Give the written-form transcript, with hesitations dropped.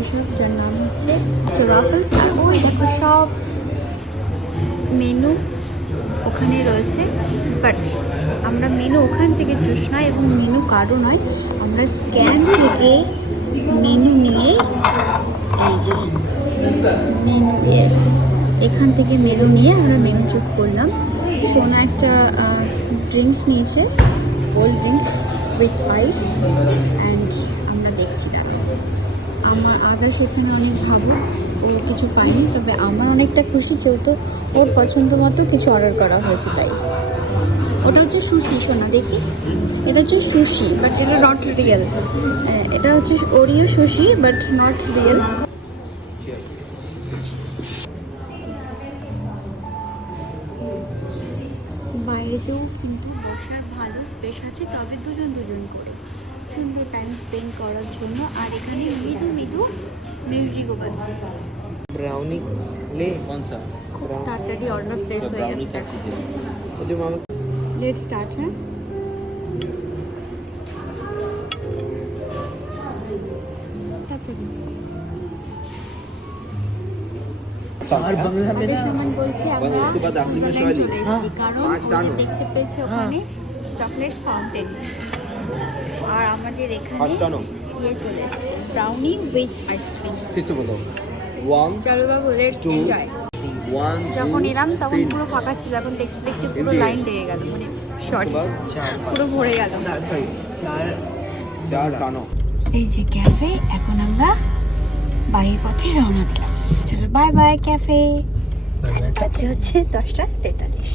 Coffee shop যার নাম হচ্ছে রাফেলস। ওই দেখো সব মেনু ওখানে রয়েছে, বাট আমরা মেনু ওখান থেকে চুজ নয় এবং মেনু কার্ডও নয়, আমরা স্ক্যান থেকে মেনু নিয়ে এই যে মেনু, ইয়েস, এখান থেকে মেনু নিয়ে আমরা মেনু চুজ করলাম। সোনা একটা ড্রিঙ্কস নিয়েছে, cold drink with ice, and আমরা দেখছি দাঁড়া। আমার আদার্স এখানে অনেক ভাবো ও কিছু পাইনি, তবে আমার অনেকটা খুশি যেহেতু ওর পছন্দ মতো কিছু অর্ডার করা হয়েছে। তাই ওটা হচ্ছে সুশি, শোনা দেখি, এটা হচ্ছে সুশি বাট এটা নট রিয়েল। এটা হচ্ছে Oreo sushi but not real. বাইরেতেও কিন্তু বসার ভালো স্পেস আছে, তবে দুজন দুজন করে সুন্দর টাইম স্পেন্ড করার জন্য। আর এখানে মৃদু মৃদু মিউজিকও বাজছে। ब्राउनी ले कौन सा খুব তাড়াতাড়ি অর্ডার প্লেস হয়ে ब्राउनी क्या গেছে। चीज़ है वो जो मामा লেট স্টার্ট। হ্যাঁ, তাড়াতাড়ি। और बंगला में আমাদের ना সমান বলছে আমরা उसके बाद आखिरी में সুইজারল্যান্ড सवाल চলে এসেছি, কারণ पाँच ওদের डालो দেখতে পেয়েছে ওখানে চকলেট ফাউন্টেন। আর আমাদের এখানে पाँच डालो ইয়ে চলে এসেছে, ব্রাউনি উইথ আইসক্রিম। फिर से बोलो वन চলো বাবু, লেটস Two. এনজয়। वन যখন এলাম তখন तीन পুরো ফাঁকা ছিল, এখন দেখতে দেখতে পুরো India. লাইন লেগে গেল, মানে उसके সরি बाद चार পুরো ভরে গেল। सॉरी चार चार डालो এই যে ক্যাফে, এখন আমরা বাড়ির পথে রওনা দিলাম। চলো বাই বাই ক্যাফে। বাজে হচ্ছে 10টা 43।